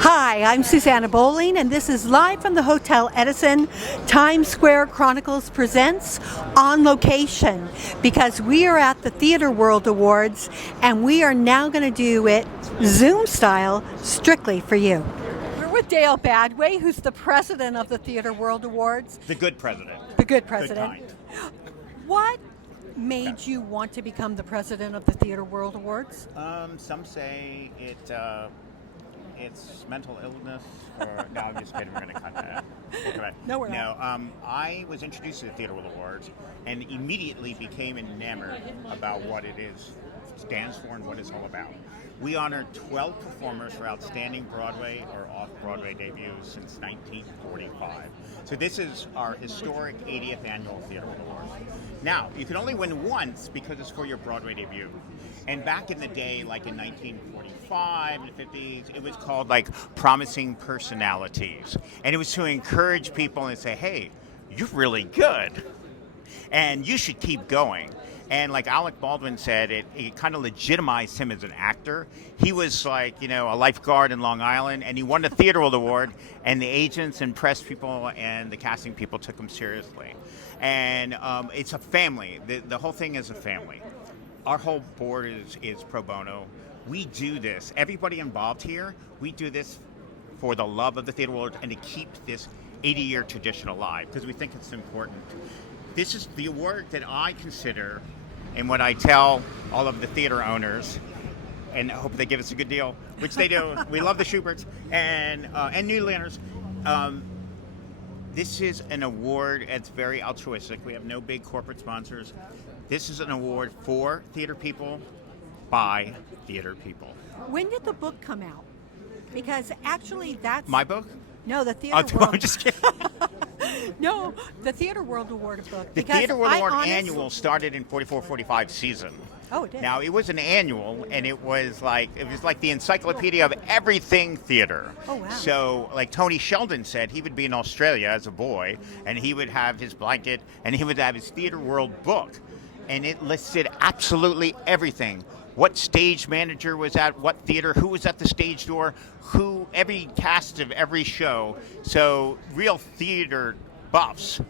Hi, I'm Susanna Bowling, and this is live from the Hotel Edison. Times Square Chronicles presents On Location, because we are at the Theater World Awards, and we are now going to do it Zoom style, strictly for you. We're with Dale Badway, who's the president of the Theater World Awards. The good president. The good president. Good kind. What made you want to become the president of the Theater World Awards? Some say it's mental illness, or no, I'm just kidding. We're going to cut that. No, we're not. I was introduced to the Theater World Awards and immediately became enamored about what it stands for and what it's all about. We honored 12 performers for outstanding Broadway or off-Broadway debuts since 1945. So this is our historic 80th annual Theater World Awards. Now, you can only win once because it's for your Broadway debut. And back in the day, like in 1945 and the 50s, it was called like Promising Personalities. And it was to encourage people and say, hey, you're really good. And you should keep going. And like Alec Baldwin said, it kind of legitimized him as an actor. He was like, a lifeguard in Long Island, and he won the Theater World Award, and the agents and press people and the casting people took him seriously. And it's a family. The whole thing is a family. Our whole board is pro bono. We do this. Everybody involved here, we do this for the love of the Theater World and to keep this 80-year tradition alive, because we think it's important. This is the award that I consider, and what I tell all of the theater owners, and I hope they give us a good deal, which they do. We love the Schuberts and Newlanders. This is an award that's very altruistic. We have no big corporate sponsors. This is an award for theater people by theater people. When did the book come out? Because actually that's... My book? No, the Theater World. I'm just kidding. No, the Theater World Award book. The Theater World Award annual started in 44-45 season. Oh, it did. Now, it was an annual, and it was like the encyclopedia of everything theater. Oh, wow. So, like Tony Sheldon said, he would be in Australia as a boy, and he would have his blanket, and he would have his Theater World book, and it listed absolutely everything. What stage manager was at what theater, who was at the stage door, every cast of every show. So real theater buffs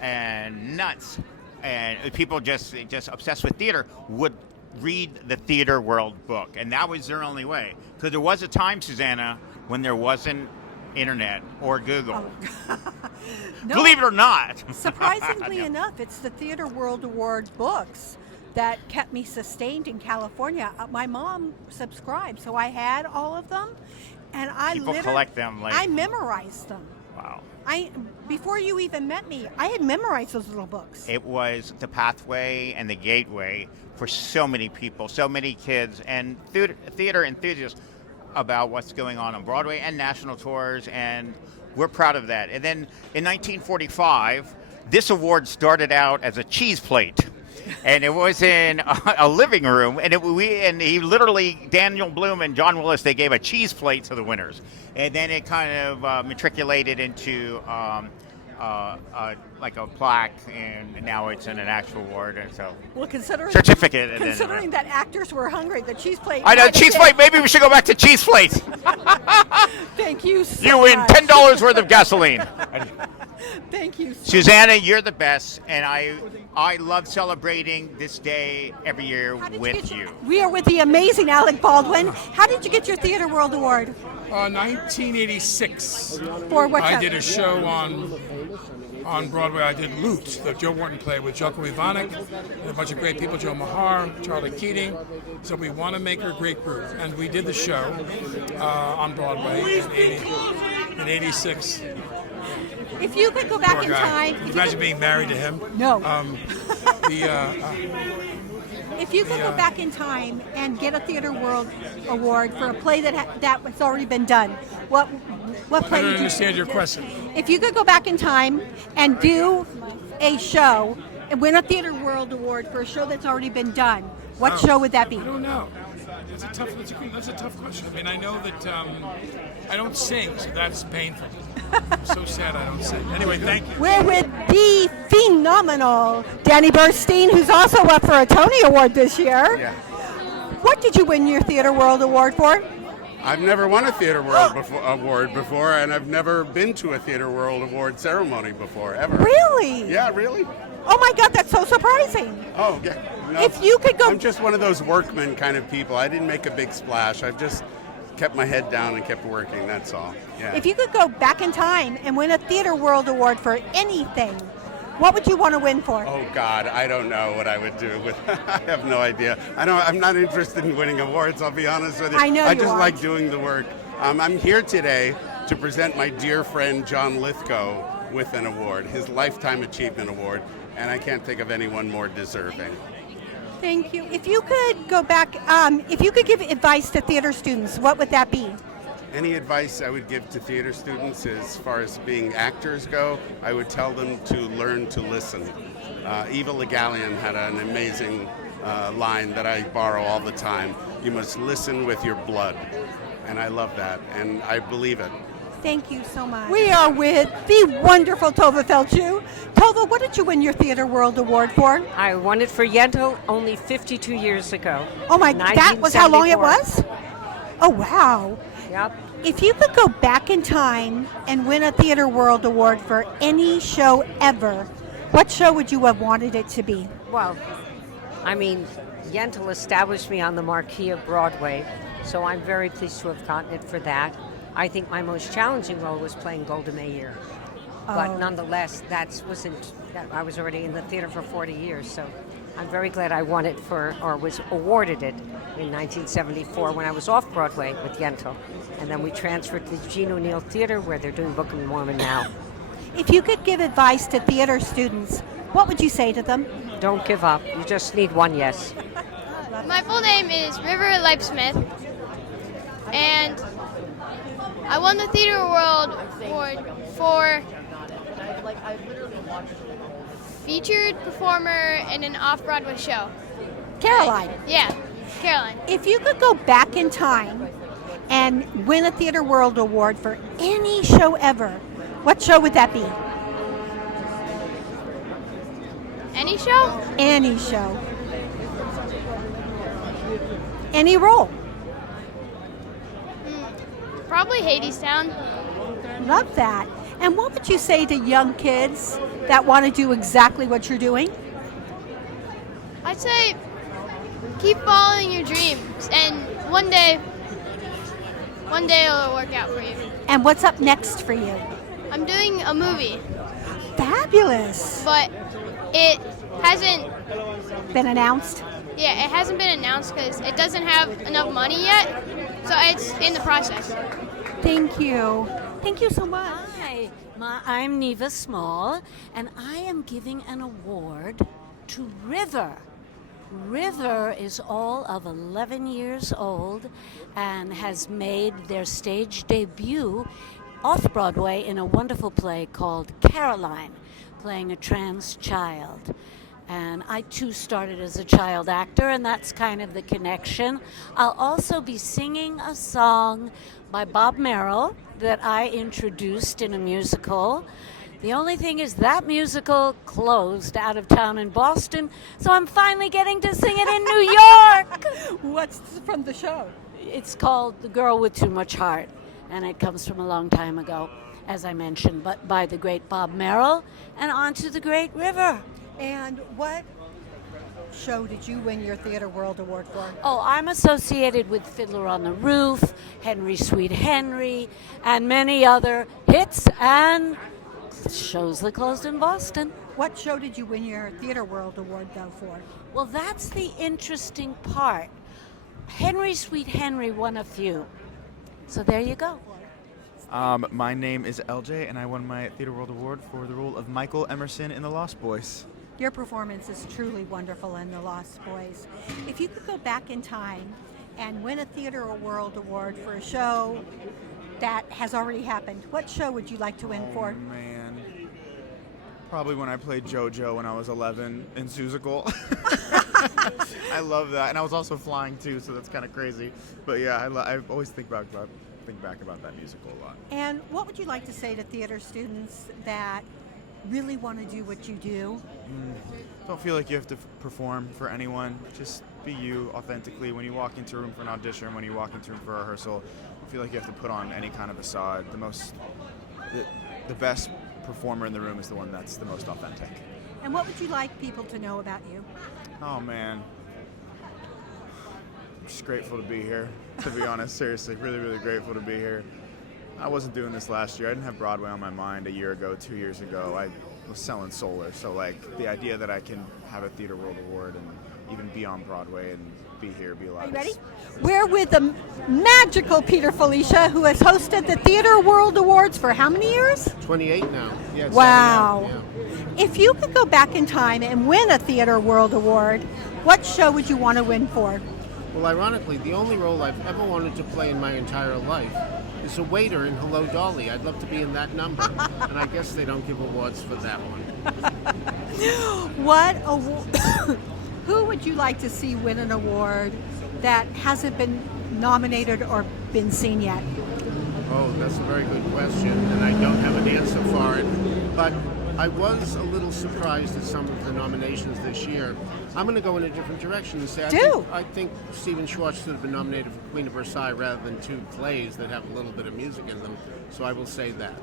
and nuts and people just obsessed with theater would read the Theater World book. And that was their only way. Because there was a time, Susanna, when there wasn't internet or Google. Oh. No, believe it or not. Surprisingly enough, it's the Theater World Award books that kept me sustained in California. My mom subscribed, so I had all of them, and People collect them. I memorized them. Wow. Before you even met me, I had memorized those little books. It was the pathway and the gateway for so many people, so many kids, and theater enthusiasts about what's going on Broadway and national tours, and we're proud of that. And then in 1945, this award started out as a cheese plate. And it was in a living room, and he literally, Daniel Bloom and John Willis, they gave a cheese plate to the winners, and then it kind of matriculated into like a plaque, and now it's in an actual award, and so certificate. Considering that actors were hungry, the cheese plate. I know, cheese plate. Maybe we should go back to cheese plates. Thank you so You win much. $10 worth of gasoline. Thank you, Susanna. You're the best, and I love celebrating this day every year with you. We are with the amazing Alec Baldwin. How did you get your Theater World Award? 1986. For what? I did a show on Broadway. I did Loot, the Joe Morton play with Joko Ivanek and a bunch of great people, Joe Mahar, Charlie Keating. So we want to make her a great group, and we did the show on Broadway in 86. If you could go back in time... Can you imagine being married to him? No. If you could go back in time and get a Theater World Award for a play that's already been done, what play I don't would you... understand your question. If you could go back in time and do a show and win a Theater World Award for a show that's already been done, what show would that be? I don't know. That's a tough question. I mean, I know that I don't sing, so that's painful. I'm so sad I don't sing. Anyway, thank you. We're with the phenomenal Danny Burstein, who's also up for a Tony Award this year. Yeah. What did you win your Theater World Award for? I've never won a Theater World Award before, and I've never been to a Theater World Award ceremony before, ever. Really? Yeah, really? Oh my God, that's so surprising. Oh, yeah. No, If you could go, I'm just one of those workman kind of people. I didn't make a big splash. I've just kept my head down and kept working, that's all. Yeah. if you could go back in time and win a Theater World Award for anything, what would you want to win for? Oh God, I don't know what I would do with. I have no idea. I'm not interested in winning awards. I'll be honest with you. I know I you just aren't. like doing the work. I'm here today to present my dear friend John Lithgow with an award, his Lifetime Achievement Award, and I can't think of anyone more deserving. Thank you. If you could go back, if you could give advice to theater students, what would that be? Any advice I would give to theater students as far as being actors go, I would tell them to learn to listen. Eva Le Gallienne had an amazing line that I borrow all the time. You must listen with your blood. And I love that, and I believe it. Thank you so much. We are with the wonderful Tova Feldshuh. Tova, what did you win your Theater World Award for? I won it for Yentl only 52 years ago. Oh my, that was how long it was? Oh wow. Yep. If you could go back in time and win a Theater World Award for any show ever, what show would you have wanted it to be? Well, I mean, Yentl established me on the marquee of Broadway, so I'm very pleased to have gotten it for that. I think my most challenging role was playing Golda Meir. But nonetheless, I was already in the theater for 40 years, so I'm very glad I won it or was awarded it in 1974 when I was off Broadway with Yentl. And then we transferred to the Gene O'Neill Theater where they're doing Book of Mormon now. If you could give advice to theater students, what would you say to them? Don't give up. You just need one yes. My full name is River Leipsmith, and I won the Theater World Award for featured performer in an off-Broadway show. Caroline, Yeah, Caroline. if you could go back in time and win a Theater World Award for any show ever, what show would that be? Any show? Any show. Any role. Probably Hadestown. Love that. And what would you say to young kids that want to do exactly what you're doing? I'd say keep following your dreams, and one day it'll work out for you. And what's up next for you? I'm doing a movie, Fabulous. but it hasn't Been announced? it hasn't been announced because it doesn't have enough money yet, so it's in the process. Thank you. Thank you so much. Hi, I'm Neva Small, and I am giving an award to River. River is all of 11 years old and has made their stage debut off Broadway in a wonderful play called Caroline, playing a trans child. And I too started as a child actor, and that's kind of the connection. I'll also be singing a song by Bob Merrill that I introduced in a musical. The only thing is that musical closed out of town in Boston, so I'm finally getting to sing it in New York. What's from the show? It's called The Girl with Too Much Heart, and it comes from a long time ago, as I mentioned, but by the great Bob Merrill, and on to the great River. And what show did you win your Theater World Award for? Oh, I'm associated with Fiddler on the Roof, Henry Sweet Henry, and many other hits and shows that closed in Boston. What show did you win your Theater World Award, though, for? Well, that's the interesting part. Henry Sweet Henry won a few. So there you go. My name is LJ, and I won my Theater World Award for the role of Michael Emerson in The Lost Boys. Your performance is truly wonderful in The Lost Boys. If you could go back in time and win a Theater World Award for a show that has already happened, what show would you like to win for? Man, probably when I played JoJo when I was 11 in Seussical. I love that, and I was also flying too, so that's kind of crazy. But yeah, I always think back about that musical a lot. And what would you like to say to theater students that really want to do what you do? Don't feel like you have to perform for anyone. Just be you authentically. When you walk into a room for an audition, when you walk into a room for a rehearsal, feel like you have to put on any kind of facade. The best performer in the room is the one that's the most authentic. And what would you like people to know about you? Oh man, I'm just grateful to be here. To be honest, seriously, really, really grateful to be here. I wasn't doing this last year. I didn't have Broadway on my mind a year ago, 2 years ago. I was selling solar, so like the idea that I can have a Theater World Award and even be on Broadway and be here, be alive. Are you ready? We're with the magical Peter Felicia, who has hosted the Theater World Awards for how many years? 28 now. Yeah, Wow. yeah. If you could go back in time and win a Theater World Award, what show would you want to win for? Well, ironically, the only role I've ever wanted to play in my entire life is a waiter in Hello, Dolly. I'd love to be in that number. And I guess they don't give awards for that one. What award? Who would you like to see win an award that hasn't been nominated or been seen yet? Oh, that's a very good question, and I don't have an answer for it. But I was a little surprised at some of the nominations this year. I'm going to go in a different direction and say I think Stephen Schwartz should have been nominated for Queen of Versailles rather than two plays that have a little bit of music in them. So I will say that.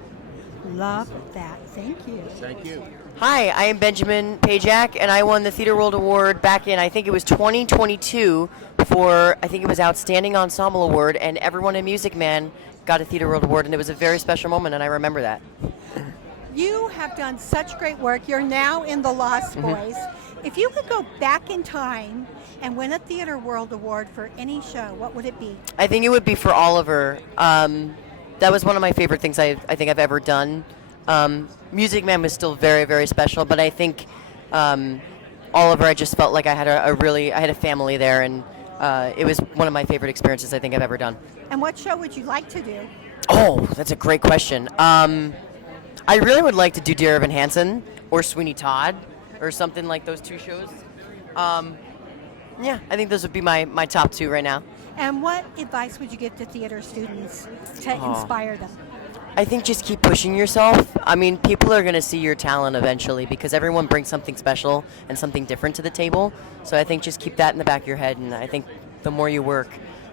Love that. Thank you. Thank you. Hi, I am Benjamin Pajak, and I won the Theater World Award back in, I think it was 2022, for, I think it was Outstanding Ensemble Award, and everyone in Music Man got a Theater World Award, and it was a very special moment, and I remember that. You have done such great work. You're now in the Lost Boys. If you could go back in time and win a Theater World Award for any show, what would it be? I think it would be for Oliver. That was one of my favorite things I think I've ever done. Music Man was still very, very special, but I think Oliver, I just felt like I had a family there, and it was one of my favorite experiences I think I've ever done. And what show would you like to do? Oh, that's a great question. I really would like to do Dear Evan Hansen or Sweeney Todd or something like those two shows. Yeah, I think those would be my top two right now. And what advice would you give to theater students to inspire them? I think just keep pushing yourself. I mean, people are going to see your talent eventually because everyone brings something special and something different to the table. So I think just keep that in the back of your head, and I think the more you work,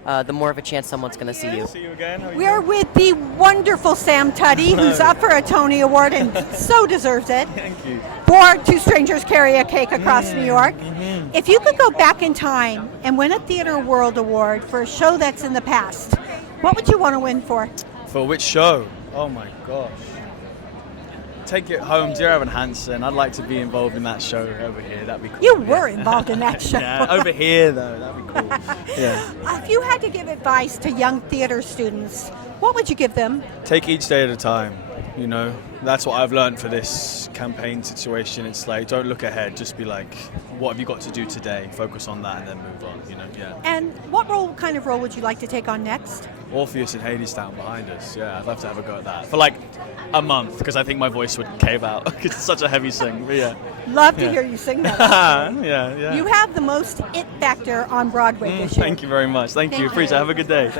the more of a chance someone's going to see you. See you again. We're with the wonderful Sam Tuddy, who's up for a Tony Award and so deserves it. Thank you. For Two Strangers Carry a Cake Across New York. If you could go back in time and win a Theater World Award for a show that's in the past, what would you want to win for? For which show? Oh my gosh. Take It Home, Dear Evan Hansen. I'd like to be involved in that show over here. That'd be cool. You were involved in that show. Yeah, over here though. That'd be cool. Yeah. If you had to give advice to young theater students, what would you give them? Take each day at a time. You know, that's what I've learned for this campaign situation. It's like, don't look ahead. Just be like, what have you got to do today? Focus on that and then move on. You know, yeah. And what kind of role would you like to take on next? Orpheus in Hadestown behind us. Yeah, I'd love to have a go at that for like a month because I think my voice would cave out. It's such a heavy sing. But yeah. Love to hear you sing that. Yeah. You have the most it factor on Broadway this year. Thank you very much. Thank you. Appreciate it. Have a good day.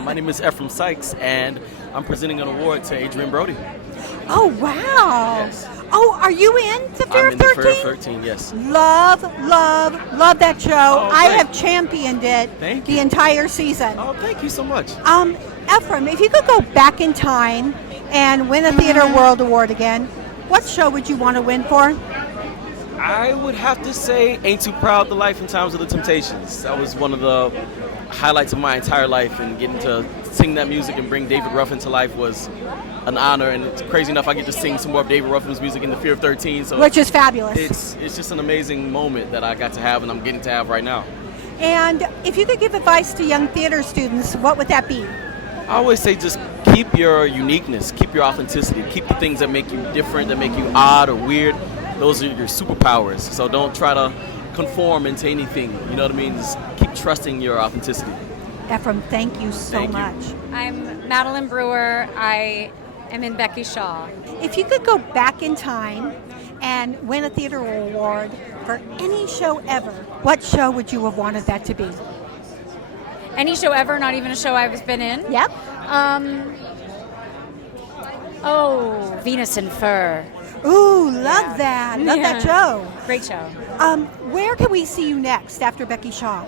My name is Ephraim Sykes, and I'm presenting an award to Adrian Brody. Oh, wow. Yes. Oh, are you in the Fear I'm of in 13? the Fear of 13, yes. Love that show. I great. have championed it Thank the you. entire season. Oh, thank you so much. Ephraim, if you could go back in time and win a Theater World Award again, what show would you want to win for? I would have to say Ain't Too Proud, The Life and Times of the Temptations. That was one of the highlights of my entire life, and getting to sing that music and bring David Ruffin to life was an honor, and it's crazy enough I get to sing some more of David Ruffin's music in the Fear of 13. So Which is fabulous. It's just an amazing moment that I got to have and I'm getting to have right now. And if you could give advice to young theater students, what would that be? I always say just keep your uniqueness, keep your authenticity, keep the things that make you different, that make you odd or weird. Those are your superpowers. So don't try to conform into anything. You know what I mean? Just keep trusting your authenticity. Ephraim, thank you so much. I'm Madeline Brewer. I am in Becky Shaw. If you could go back in time and win a theater award for any show ever, what show would you have wanted that to be? Any show ever, not even a show I've been in? Yep. Venus in Fur. Ooh, love that. Love that show. Great show. Where can we see you next after Becky Shaw?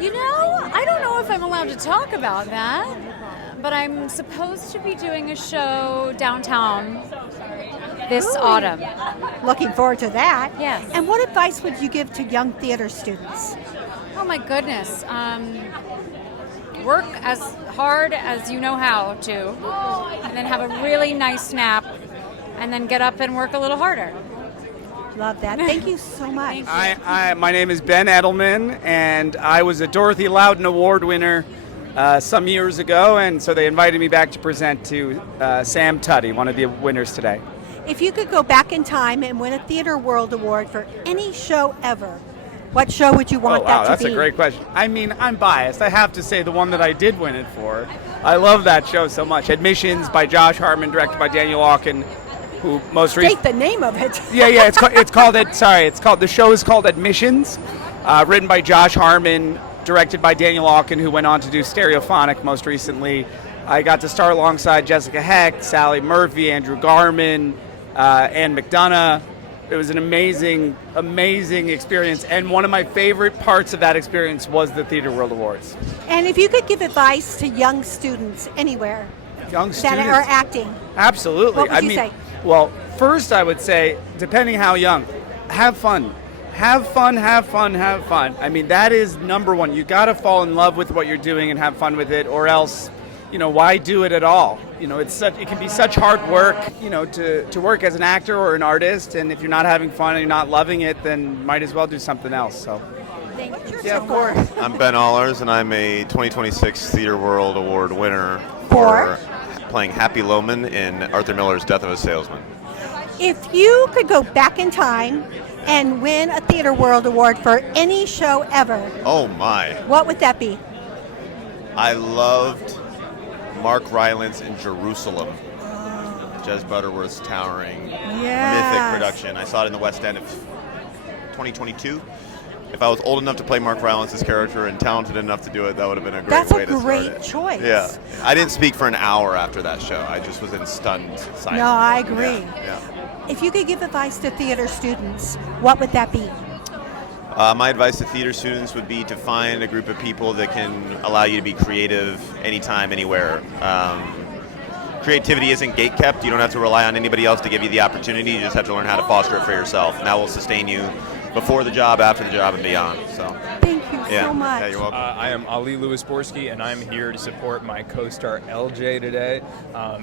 You know, I don't know if I'm allowed to talk about that, but I'm supposed to be doing a show downtown this autumn. Looking forward to that. Yes. And what advice would you give to young theater students? Oh my goodness. Work as hard as you know how to, and then have a really nice nap, and then get up and work a little harder. Love that. Thank you so much. My name is Ben Edelman, and I was a Dorothy Loudon Award winner some years ago, and so they invited me back to present to Sam Tuddy, one of the winners today. If you could go back in time and win a Theater World Award for any show ever, what show would you want that to that's be? a great question. I mean, I'm biased. I have to say the one that I did win it for. I love that show so much. Admissions by Josh Hartman, directed by Daniel Auken, who most recently... State the name of it. Yeah, it's called, the show is called Admissions, written by Josh Hartman, directed by Daniel Auken, who went on to do Stereophonic most recently. I got to star alongside Jessica Hecht, Sally Murphy, Andrew Garman, Ann McDonough. It was an amazing, amazing experience, and one of my favorite parts of that experience was the Theater World Awards. And if you could give advice to young students anywhere Young that students are acting, Absolutely. what would you say? Well, first I would say, depending how young, have fun. Have fun, have fun, have fun. I mean, that is number one. You got to fall in love with what you're doing and have fun with it, or else, why do it at all? It can be such hard work, to work as an actor or an artist, and if you're not having fun and you're not loving it, then might as well do something else. So. Yeah, of course. I'm Ben Allers, and I'm a 2026 Theater World Award winner for playing Happy Loman in Arthur Miller's Death of a Salesman. If you could go back in time and win a Theater World Award for any show ever, Oh my. what would that be? I loved Mark Rylance in Jerusalem. Jez Butterworth's towering mythic production. I saw it in the West End of 2022. If I was old enough to play Mark Rylance's character and talented enough to do it, that would have been a great way to start it. That's a great choice. Yeah. I didn't speak for an hour after that show. I just was in stunned silence. No, I agree. Yeah. If you could give advice to theater students, what would that be? My advice to theater students would be to find a group of people that can allow you to be creative anytime, anywhere. Creativity isn't gatekept. You don't have to rely on anybody else to give you the opportunity. You just have to learn how to foster it for yourself, and that will sustain you before the job, after the job, and beyond. So. Thank you so much. Yeah, you're welcome. I am Ali Lewis-Borsky, and I'm here to support my co-star LJ today.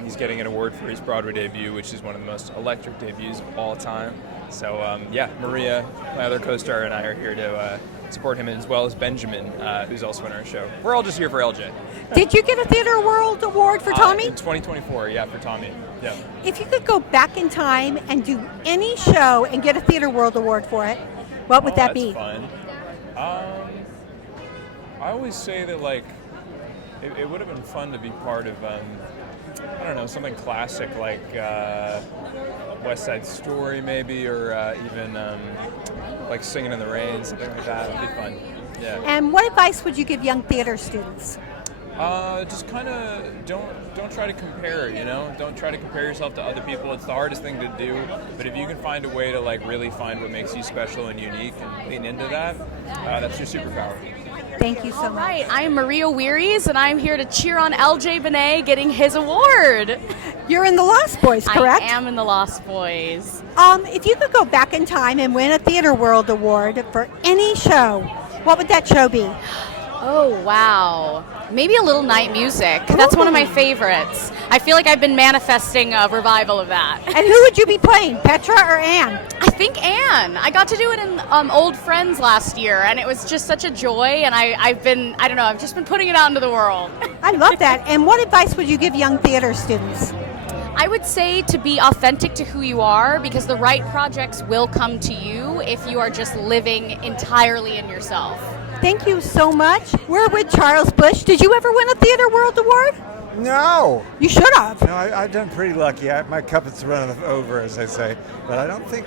He's getting an award for his Broadway debut, which is one of the most electric debuts of all time. So Maria, my other co-star, and I are here to support him, as well as Benjamin, who's also in our show. We're all just here for LJ. Did you get a Theater World Award for Tommy? In 2024, yeah, for Tommy. Yeah. If you could go back in time and do any show and get a Theater World Award for it, what would that be? Fun. I always say that it would have been fun to be part of I don't know, something classic like West Side Story maybe, or even like Singing in the Rain, something like that. It'd be fun. Yeah. And what advice would you give young theater students? Just kind of don't try to compare, Don't try to compare yourself to other people. It's the hardest thing to do. But if you can find a way to really find what makes you special and unique and lean into that, that's your superpower. Thank you so much. All right, I'm Maria Wearies, and I'm here to cheer on LJ Benet getting his award. You're in the Lost Boys, correct? I am in the Lost Boys. If you could go back in time and win a Theater World Award for any show, what would that show be? Oh, wow. Maybe a Little Night Music. That's one of my favorites. I feel like I've been manifesting a revival of that. And who would you be playing, Petra or Anne? I think Anne. I got to do it in Old Friends last year, and it was just such a joy, and I've just been putting it out into the world. I love that. And what advice would you give young theater students? I would say to be authentic to who you are, because the right projects will come to you if you are just living entirely in yourself. Thank you so much. We're with Charles Busch. Did you ever win a Theater World Award? No. You should have. No, I've done pretty lucky. My cup is running over, as they say. But I don't think,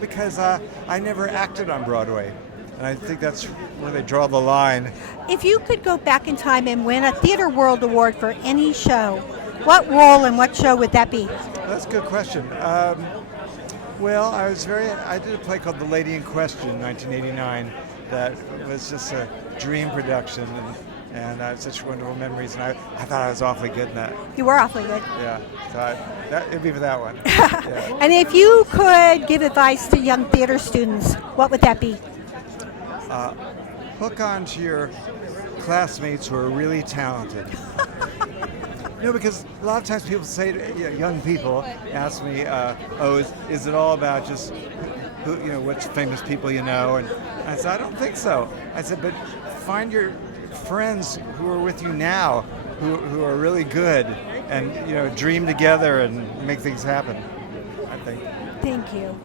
because I never acted on Broadway. And I think that's where they draw the line. If you could go back in time and win a Theater World Award for any show, what role and what show would that be? That's a good question. Well, I did a play called The Lady in Question in 1989 that was just a dream production, and I had such wonderful memories, and I thought I was awfully good in that. You were awfully good. Yeah, so it'd be for that one. Yeah. And if you could give advice to young theater students, what would that be? Hook on to your classmates who are really talented. Because a lot of times people say, young people ask me, is it all about just who, which famous people you know? And I said, I don't think so. I said, but find your friends who are with you now, who are really good, and dream together and make things happen, I think. Thank you.